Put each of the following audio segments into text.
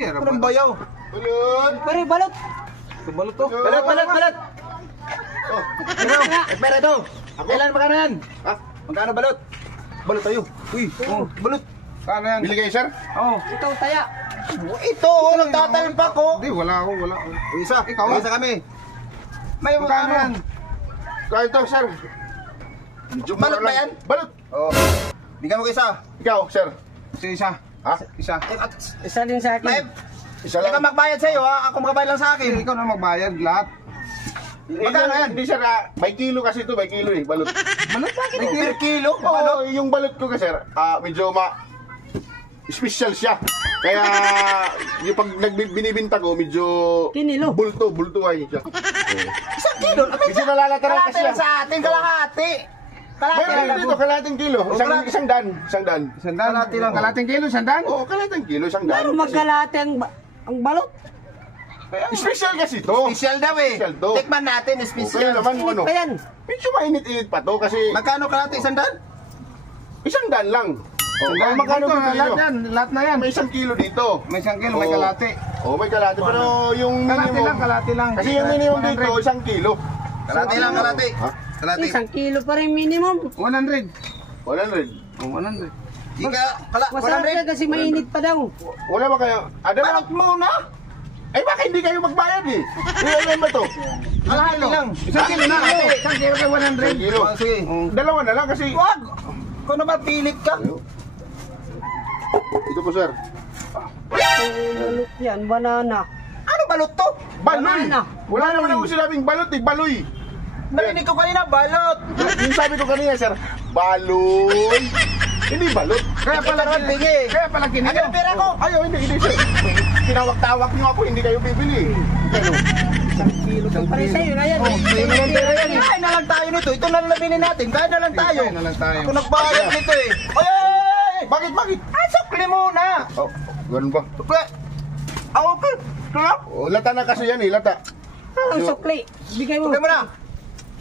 Anong bayaw? Balot! Pare, balot. Balot to. Balot! Oh, pera ito! Kailan magkano yan? Ha? Magkano balot? Balot tayo. Uy, balot. Kano yan? Bili kayo, sir? Oo. Ikaw, taya. Ito, nagtatalpak ko. Hindi, wala ako. Isa, Ikaw. isa kami. May Magkano yan? Kaya ito, sir. Balot ba yan? Balot! Oo. Bigyan mo isa. Ikaw, sir. Isa. Ha? Isa. Isa din sa akin. Isa lang. Ikaw magbayad sa'yo, ha? Ako magbayad lang sa akin. Ikaw na magbayad lahat. Magkano yan? Hindi, sir. May kilo kasi ito, may kilo eh. Balot. Balot bakit? Per kilo? Oo, yung balot ko kasi, sir, medyo special siya. Kaya, yung pag binibinta ko, medyo Kinilo. bultuhay siya. Isang kilo. Medyo nalalataran kasi yan. Sa atin, kalahati. Mayroon dito, kalating kilo. Isang dan. Sandaan natin lang. Kalating kilo, sandaan? Oo, kalating kilo, isang dan. Pero magkalate ang balot. Special kasi ito. Special daw eh. Special to. Tikman natin, Kaya special. naman, ano, Pa yan. medyo mainit-init pa to kasi Magkano kalate, sandaan? isang dan lang. Sandaan. Magkano Ito, bibili lahat nyo? yan, lahat na yan. May isang kilo dito. May isang kilo, may Oo. kalate. Oo, may kalate. Pero yung minimum, Kalate lang. kasi yung minimum dito, 100. isang kilo. Kalate lang, kalate. Ha? Kalate. Isang kilo pa rin minimum. 100. 100. Oh, 100. Masarap ka kasi mainit pa daw. Wala ba kayo? Balot muna. Eh, bakit hindi kayo magbayad eh? Ilan ba to? Kalate lang. Isang kilo na. Isang kilo kay 100. Isang kilo. Oh, sige. Dalawa na lang kasi... Wag! Kung na pilit ka. Ito po, sir. Balot yan, banana. Ano balot to? Baloy! Banana. Wala naman ako sinabing balot eh, baloy. Narinig ko kanina, balot. Yung sabi ko kanina, sir, baloy. Hindi balot. Kaya pala bingi. Kaya pala kinilo. Ano pera ko? Ayaw, hindi, sir. Tinawag-tawag niyo ako, hindi kayo bibili. Isang kilo pa rin sa'yo na yan. Kaya na lang tayo nito. Ito na lang nabinin natin. Kaya na lang tayo. Kaya na lang tayo. Ako nagbayad nito eh. Ay! Bakit? Sukli muna. Oh, ganun ba? Sukli. Okay. Kaya? Oh, lata na kasi yan eh, lata. Ang sukli. Bigay mo. Sukli mo na.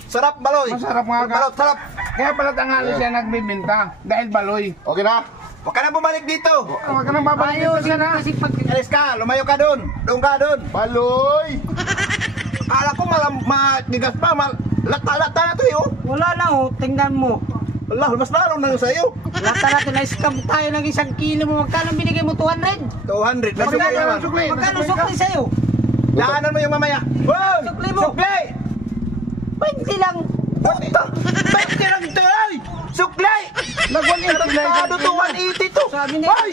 Sarap baloy. Masarap nga ka. Balot, sarap. Kaya pala tanghali siya nagbibinta dahil baloy. Okay na? Huwag ka na bumalik dito. Huwag ka nang babalik Ayaw, dito siya na. kasi pag... Alis ka. Lumayo ka doon. Doon ka doon. Baloy! Kala ko matigas pa. Lata-lata na to eh. Oh. Wala na oh, tingnan mo. Allah, mas laro na yun sa'yo. Lata natin, na-scam tayo ng isang kilo mo. Magkano binigay mo? 200? 200. May sukli naman. Magkano sukli sa'yo? Daanan mo yung mamaya. Wow! Sukli mo. Sukli! 20 lang. Puta! 20 lang ito ay! Sukli! Nag-180 to, 180 to! Sabi niya. Ay!